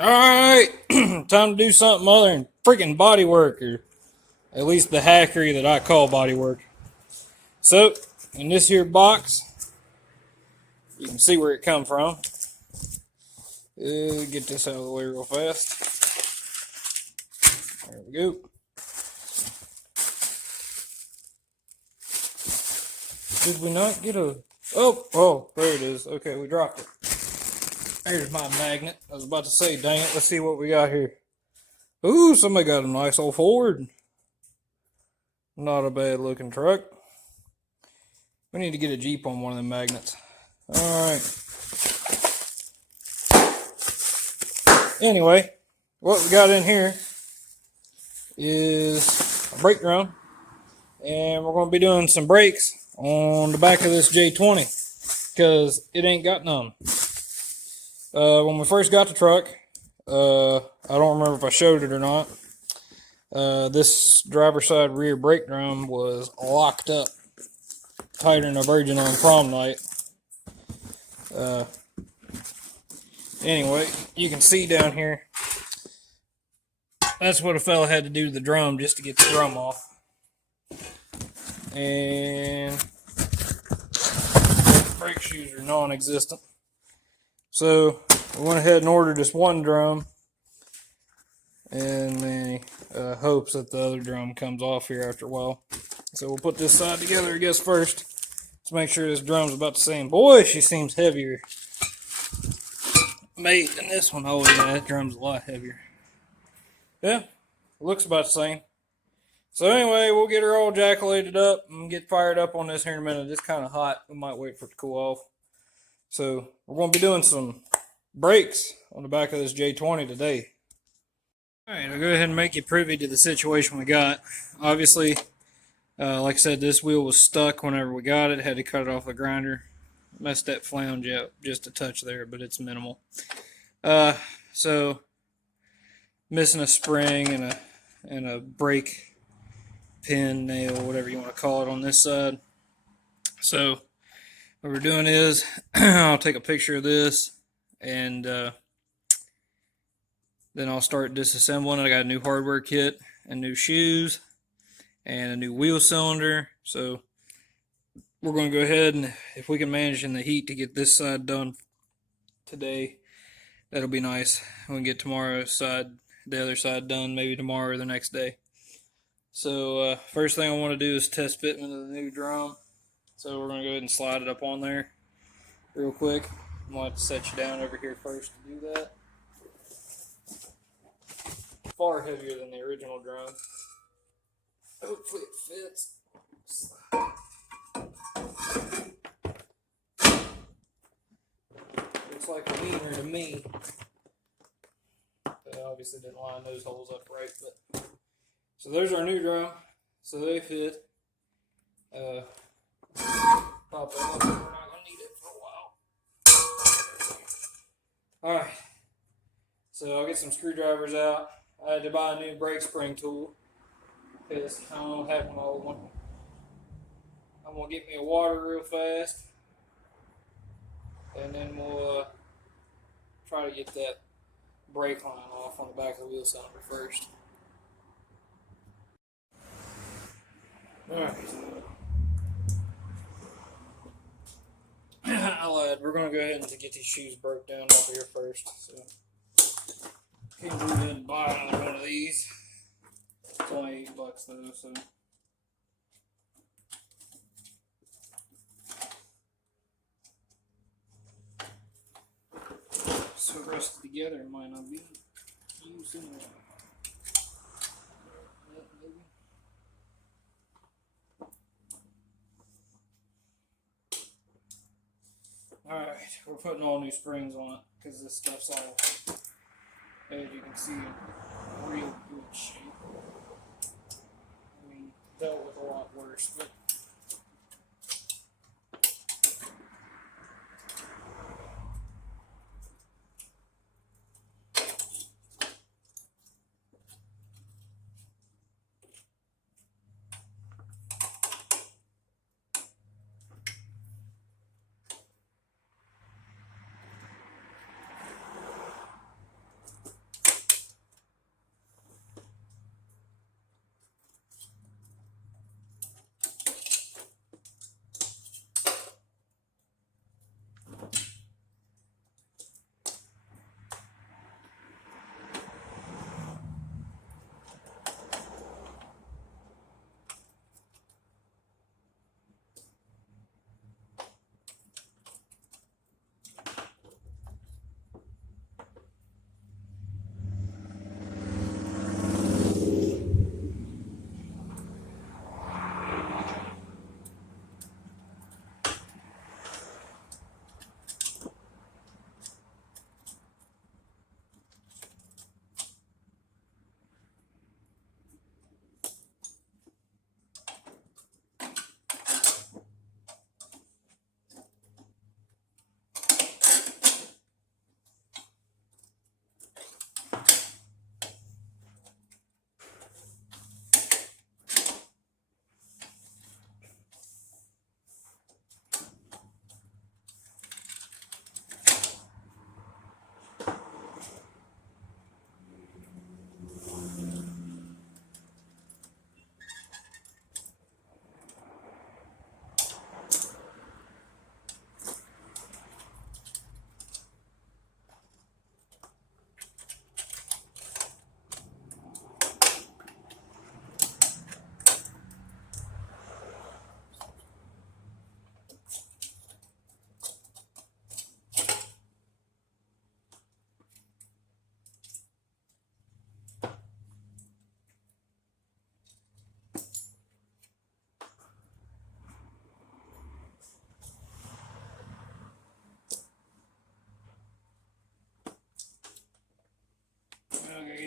Alright, time to do something other than freaking body work, or at least the hackery that I call body work. So, in this here box, you can see where it come from. Get this out of the way real fast. There we go. Did we not get a... Oh, there it is. Okay, we dropped it. There's my magnet. I was about to say, dang it, let's see what we got here. Ooh, somebody got a nice old Ford. Not a bad looking truck. We need to get a Jeep on one of them magnets. Alright. Anyway, what we got in here is a brake drum. And we're going to be doing some brakes on the back of this J20 because it ain't got none. When we first got the truck, I don't remember if I showed it or not. This driver's side rear brake drum was locked up tighter than a virgin on prom night. Anyway, you can see down here, that's what a fella had to do to the drum just to get the drum off. And brake shoes are non-existent. So we went ahead and ordered this one drum in the hopes that the other drum comes off here after a while. So we'll put this side together, I guess, first to make sure this drum's about the same. Boy, she seems heavier made than this one. Oh yeah, that drum's a lot heavier. Yeah, looks about the same. So anyway, we'll get her all jackalated up and get fired up on this here in a minute. It's kind of hot. We might wait for it to cool off. So we're going to be doing some brakes on the back of this J20 today. Alright, I'll go ahead and make you privy to the situation we got. Obviously, like I said, this wheel was stuck whenever we got it. Had to cut it off the grinder. Messed that flange up just a touch there, but it's minimal. So missing a spring and a brake pin, nail, whatever you want to call it on this side. So what we're doing is I'll take a picture of this and then I'll start disassembling it. I got a new hardware kit and new shoes and a new wheel cylinder. So we're going to go ahead and if we can manage in the heat to get this side done today, that'll be nice. We can get tomorrow's side, the other side done maybe tomorrow or the next day. So first thing I want to do is test fitment of the new drum. So we're going to go ahead and slide it up on there real quick. I'm going to have to set you down over here first to do that. Far heavier than the original drum. Hopefully it fits. Looks like a wiener to me. They obviously didn't line those holes up right, but so there's our new drum. So they fit. Pop that up. We're not gonna need it for a while. Alright. So I'll get some screwdrivers out. I had to buy a new brake spring tool because I don't have an old one. I'm gonna get me a water real fast. And then we'll try to get that brake line off on the back of the wheel cylinder first. Alright. I lied. We're going to go ahead and get these shoes broke down off here first. So, can't go ahead and buy another one of these. It's only $8 though, so. So rusted together, it might not be used anyway. Alright, we're putting all new springs on it because this stuff's all, as you can see, in real good shape. I mean, dealt with a lot worse, but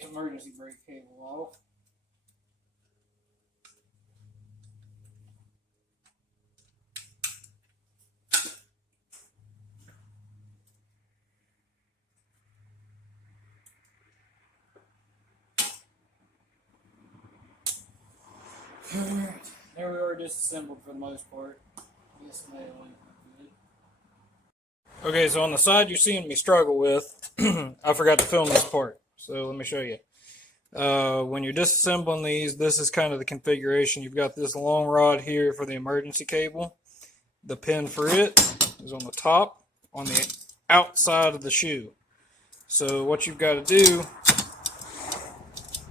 take the emergency brake cable off. Alright, there we are, disassembled for the most part. This may have went good. Okay, so on the side you're seeing me struggle with, I forgot to film this part, so let me show you. When you're disassembling these, this is kind of the configuration. You've got this long rod here for the emergency cable. The pin for it is on the top, on the outside of the shoe. So what you've got to do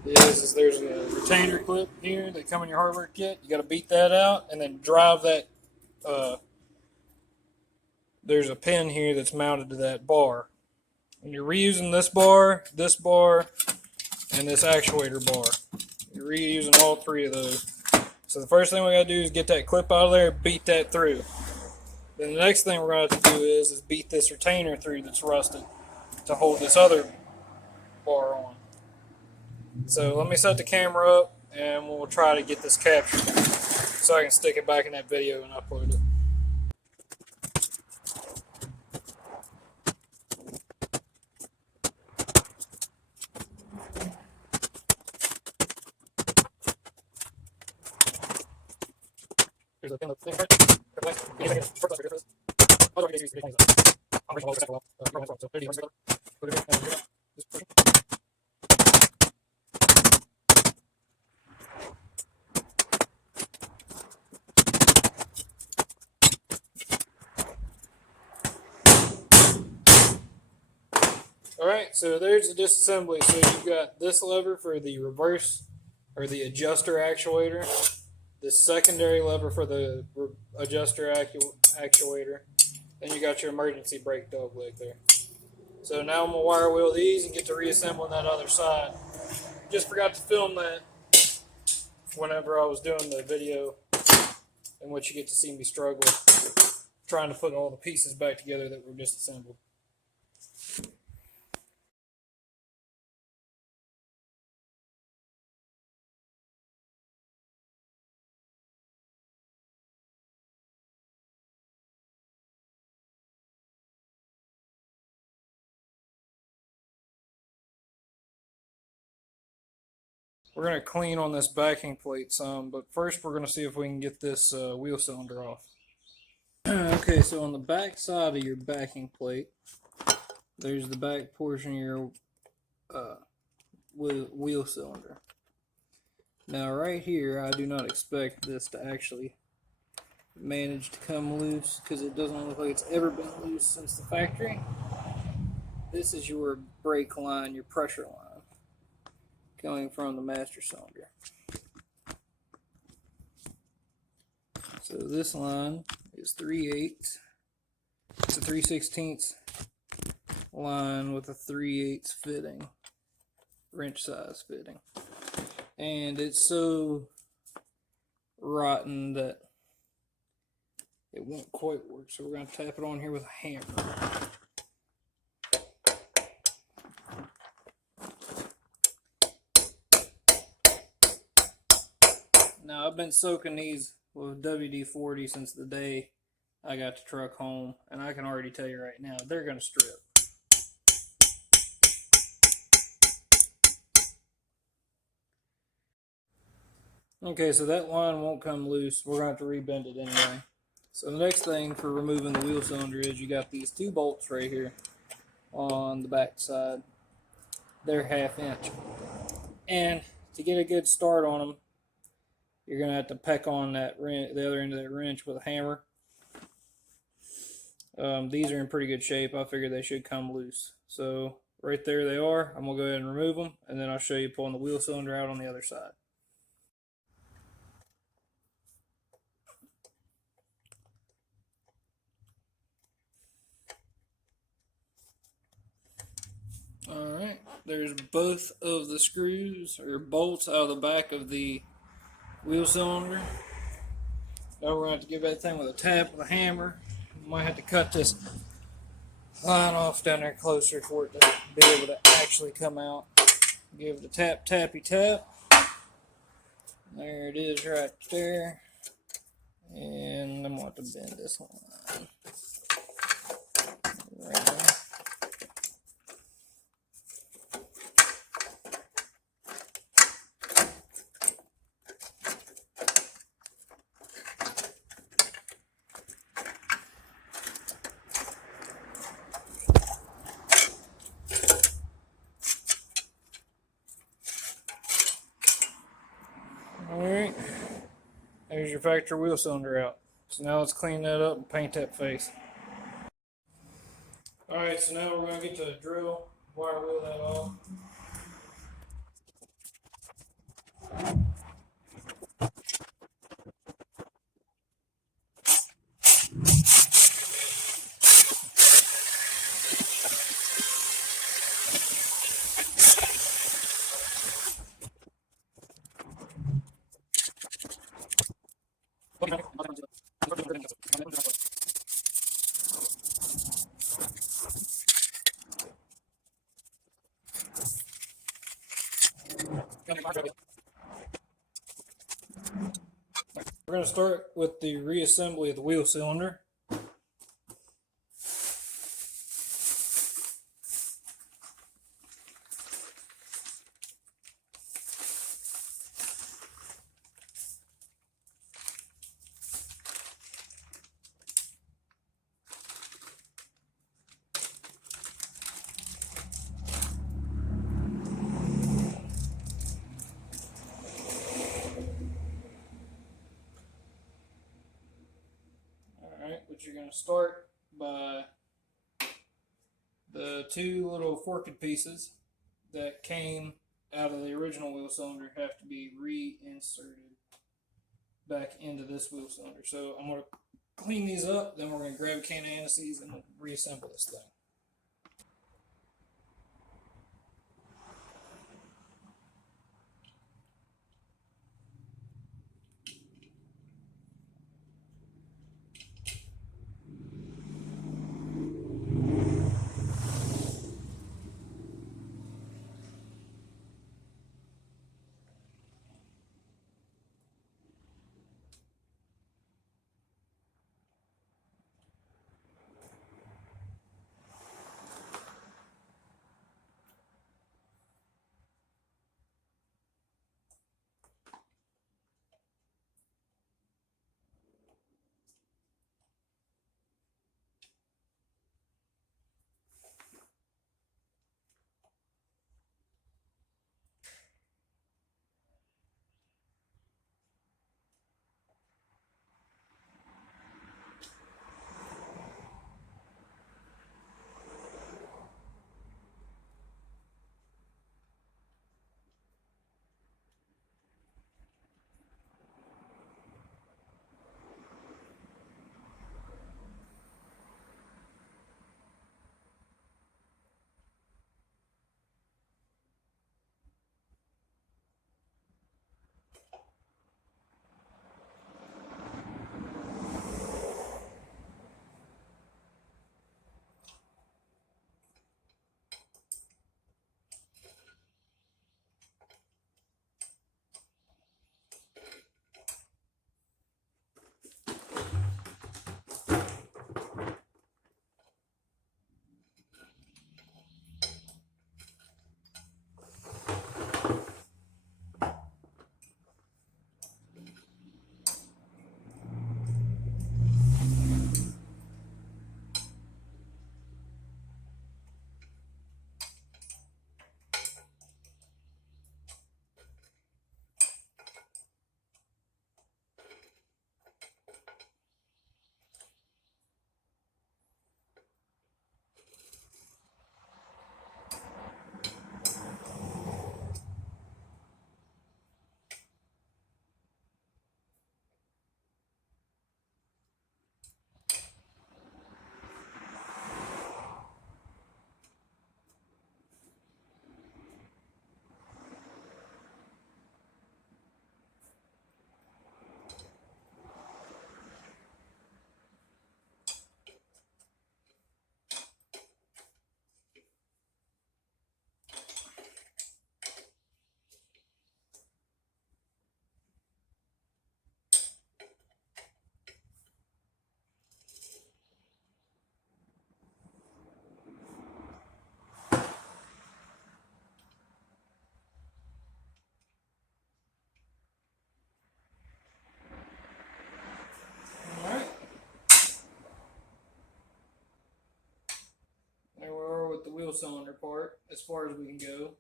is there's a retainer clip here that come in your hardware kit. You got to beat that out and then drive that. There's a pin here that's mounted to that bar. And you're reusing this bar, and this actuator bar. You're reusing all three of those. So the first thing we got to do is get that clip out of there and beat that through. Then the next thing we're going to have to do is beat this retainer through that's rusted to hold this other bar on. So let me set the camera up and we'll try to get this captured so I can stick it back in that video and upload it. Here's the thing that's right. Alright, so there's the disassembly. So you've got this lever for the reverse or the adjuster actuator, this secondary lever for the adjuster actuator, then you got your emergency brake dog leg there. So now I'm going to wire wheel these and get to reassembling that other side. Just forgot to film that whenever I was doing the video in which you get to see me struggle trying to put all the pieces back together that were disassembled. We're going to clean on this backing plate some, but first we're going to see if we can get this wheel cylinder off. Okay, so on the back side of your backing plate, there's the back portion of your wheel cylinder. Now right here, I do not expect this to actually manage to come loose because it doesn't look like it's ever been loose since the factory. This is your brake line, your pressure line, coming from the master cylinder. So this line is 3/8. It's a 3/16 line with a 3/8 fitting, wrench size fitting. And it's so rotten that it won't quite work. So we're going to tap it on here with a hammer. Now, I've been soaking these with WD-40 since the day I got the truck home, and I can already tell you right now, they're going to strip. Okay, so that line won't come loose. We're going to have to rebend it anyway. So the next thing for removing the wheel cylinder is you got these two bolts right here on the back side. They're 1/2 inch. And to get a good start on them, you're going to have to peck on that wrench, the other end of that wrench with a hammer. These are in pretty good shape. I figure they should come loose. So right there they are. I'm going to go ahead and remove them, and then I'll show you pulling the wheel cylinder out on the other side. Alright, there's both of the screws or bolts out of the back of the wheel cylinder. Now we're going to have to give that thing with a tap with a hammer. We might have to cut this line off down there closer for it to be able to actually come out. Give it a tap, tappy tap. There it is right there. And I'm going to bend this line. Right. Alright, there's your factory wheel cylinder out. So now let's clean that up and paint that face. Alright, so now we're going to get to the drill, wire wheel that off. We're going to start with the reassembly of the wheel cylinder. Alright, but you're going to start by the two little forked pieces that came out of the original wheel cylinder have to be reinserted back into this wheel cylinder. So I'm going to clean these up, then we're going to grab a can of anti-seize and reassemble this thing. single cylinder part as far as we can go.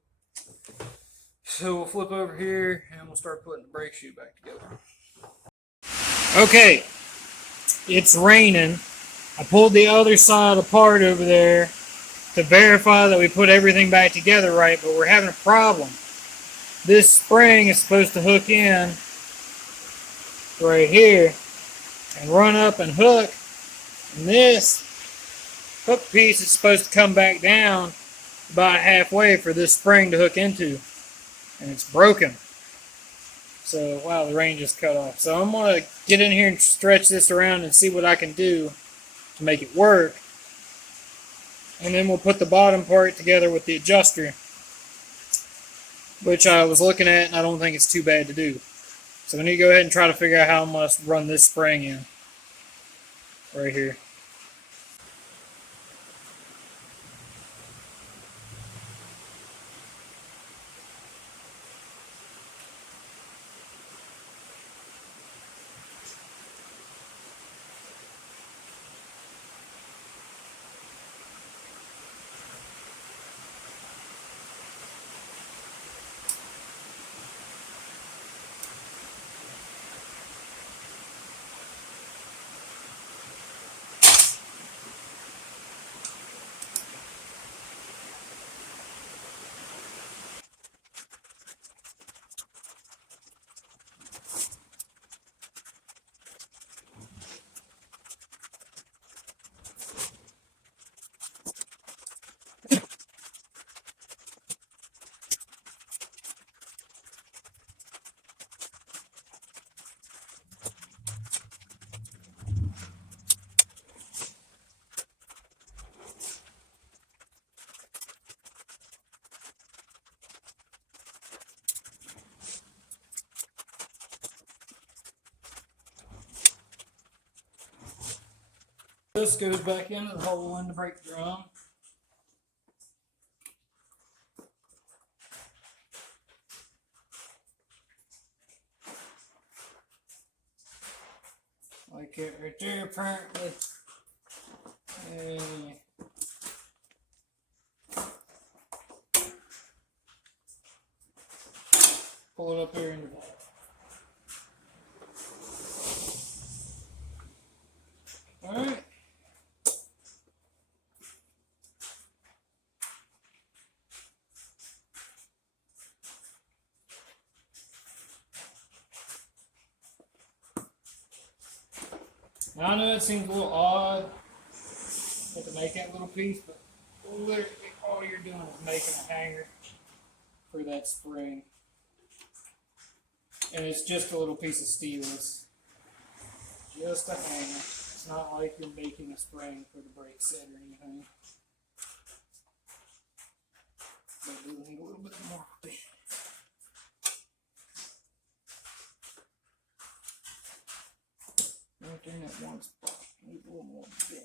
So we'll flip over here and we'll start putting the brake shoe back together. Okay, it's raining. I pulled the other side apart over there to verify that we put everything back together right, but we're having a problem. This spring is supposed to hook in right here and run up and hook, and this hook piece is supposed to come back down about halfway for this spring to hook into, and it's broken. So wow, the rain just cut off. So I'm going to get in here and stretch this around and see what I can do to make it work, and then we'll put the bottom part together with the adjuster, which I was looking at, and I don't think it's too bad to do. So we need to go ahead and try to figure out how I'm going to run this spring in right here. This goes back into the hole in the brake drum. Like it right there, apparently. And pull it up here in the back. Alright. Now I know it seems a little odd to make that little piece, but literally all you're doing is making a hanger for that spring. And it's just a little piece of steel. It's just a hanger. It's not like you're making a spring for the brake set or anything. But we need a little bit more bend. Right there in that one spot. Need a little more bend.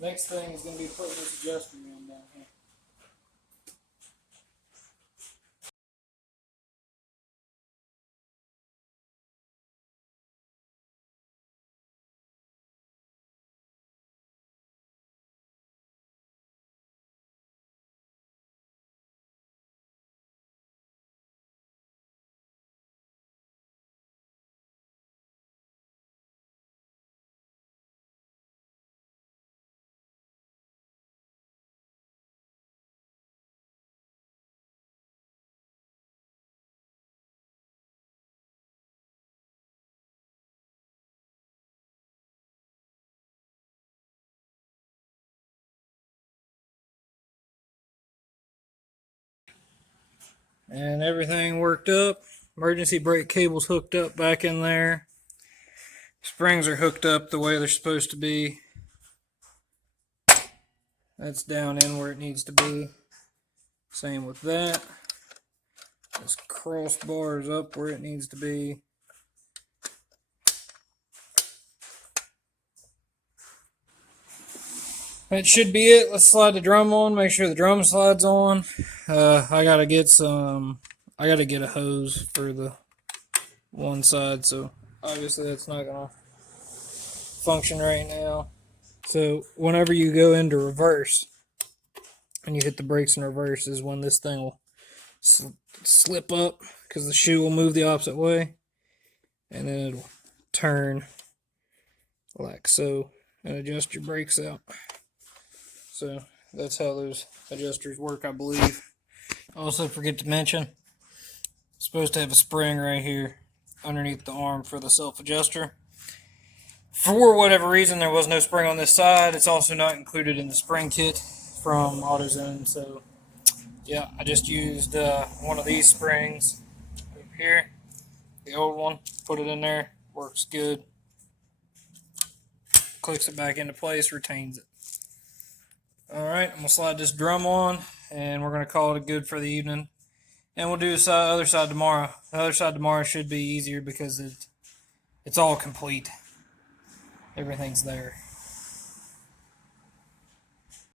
Next thing is going to be putting this adjuster in down here. And everything worked up. Emergency brake cable's hooked up back in there. Springs are hooked up the way they're supposed to be. That's down in where it needs to be. Same with that. This crossbar is up where it needs to be. That should be it. Let's slide the drum on. Make sure the drum slides on. I gotta get a hose for the one side, so obviously that's not gonna function right now. So whenever you go into reverse and you hit the brakes in reverse is when this thing will slip up because the shoe will move the opposite way, and then it'll turn like so and adjust your brakes out. So that's how those adjusters work, I believe. Also, forget to mention, it's supposed to have a spring right here underneath the arm for the self-adjuster. For whatever reason, there was no spring on this side. It's also not included in the spring kit from AutoZone. So, yeah, I just used one of these springs over here, the old one, put it in there, works good. Clicks it back into place, retains it. Alright, I'm going to slide this drum on, and we're going to call it good for the evening. And we'll do the other side tomorrow. The other side tomorrow should be easier because it's all complete. Everything's there.